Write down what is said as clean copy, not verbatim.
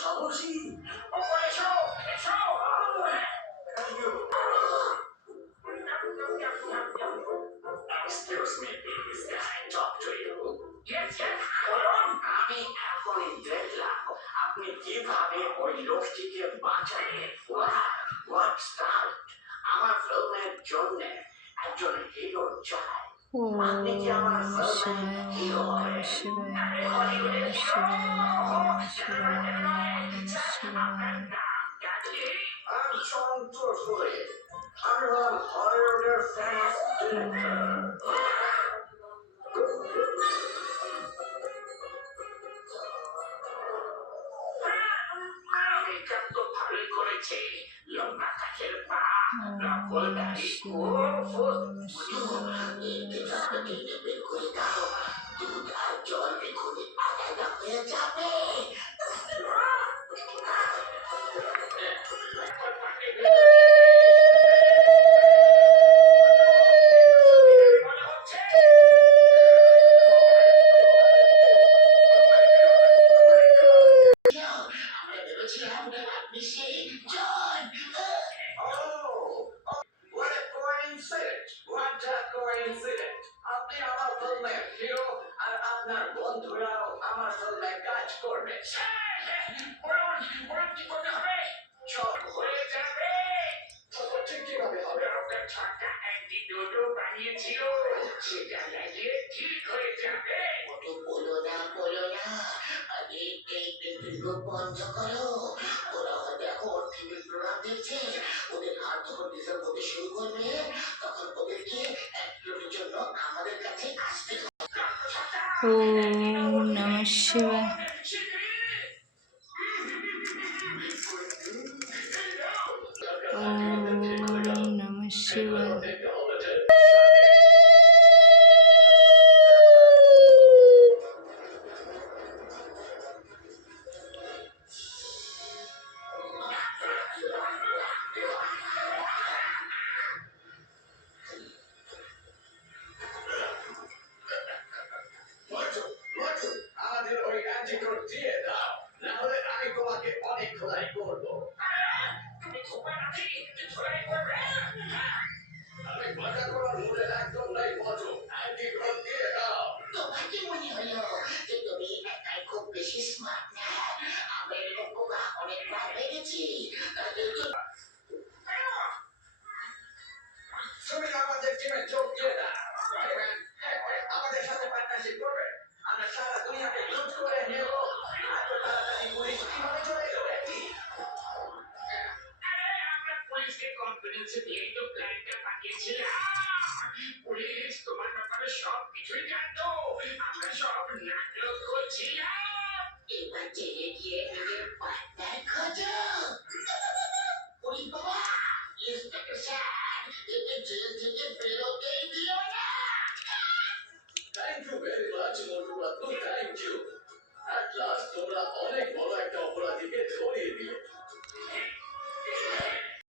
সাহসী। এসো এসো। Excuse me, please. Can I talk to you? Yes, yes. বলুন। আমি এখনই দেখলাম আপনি কিভাবে ওই লোকটিকে বাঁচালেন। What start? আমার ফিল্মের জন্য একজন হিরো চাই। আপনি কি আমার ফিল্মের হিরো হবেন? আমি হলিউডের hero. I'm Sean Torsley. I'm Hollywood famous director. Makeup তো ভালোই করেছে, লম্বা কাঠের পা, নকল দাড়ি, বের করে দাও, দুধ আর জল এখনই আলাদা হয়ে যাবে। আপনার বন্ধুরাও আমার সঙ্গে কাজ করবে। কি করতে হবে? সব হয়ে যাবে। ঠিক কিভাবে হবে? আপনার ছটা অ্যান্টিডোট বানিয়েছিল, সেটা লাগিয়ে ঠিক হয়ে যাবে। ওটা বলো না আগে এই পেন্টিংগুলো বন্ধ করো। ওরা হয়তো এখন টিভির প্রোগ্রাম দেখছে, ওদের হাত যখন ডিজাইন করতে শুরু করবে তখন ওদেরকে অ্যান্টিডোটের জন্য আমাদের কাছে আসতে হবে। ওম নমঃ শিবায়। ওম নমঃ শিবায়। আমাদের ওই অ্যান্টিডোট দিয়ে দাও, না হলে আমি তোমাকে অনেক ধোলাই করবো। তুমি ধোপা নাকি ধোলাই করবে? আমি মজা করার মুডে একদম নাই মজো। অ্যান্টিডোট দিয়ে দাও। তোমার কি মনে হলো যে তুমি একাই খুব বেশি স্মার্ট না? আমরা এরকম পোকা অনেকবার পেয়েছি। তুমি আমাদের টিমে যোগ দিয়ে দাও। আমাদের সাথে পার্টনারশিপ করবে। আমরা সারা দুনিয়াকে লুট করে নেব। এত তাড়াতাড়ি পুলিশ কিভাবে চলে এলো নাকি? আমরা পুলিশকে কনফিডেন্স দিয়েই তো প্ল্যানটা পাঠিয়েছিলাম। পুলিশ তোমার ব্যাপারে সব কিছুই জানতো। আমরা সব নাটক করছিলাম। এবার জেগে গিয়ে নিজের পার্টনার খোঁজো। ওই বাবা, ইন্সপেক্টর স্যার, একে জেল থেকে বেরোতেই দিও না। Thank you very much Motu Ratna, thank you. At last তোমরা অনেক বড় একটা অপরাধীকে ধরিয়ে দিলে।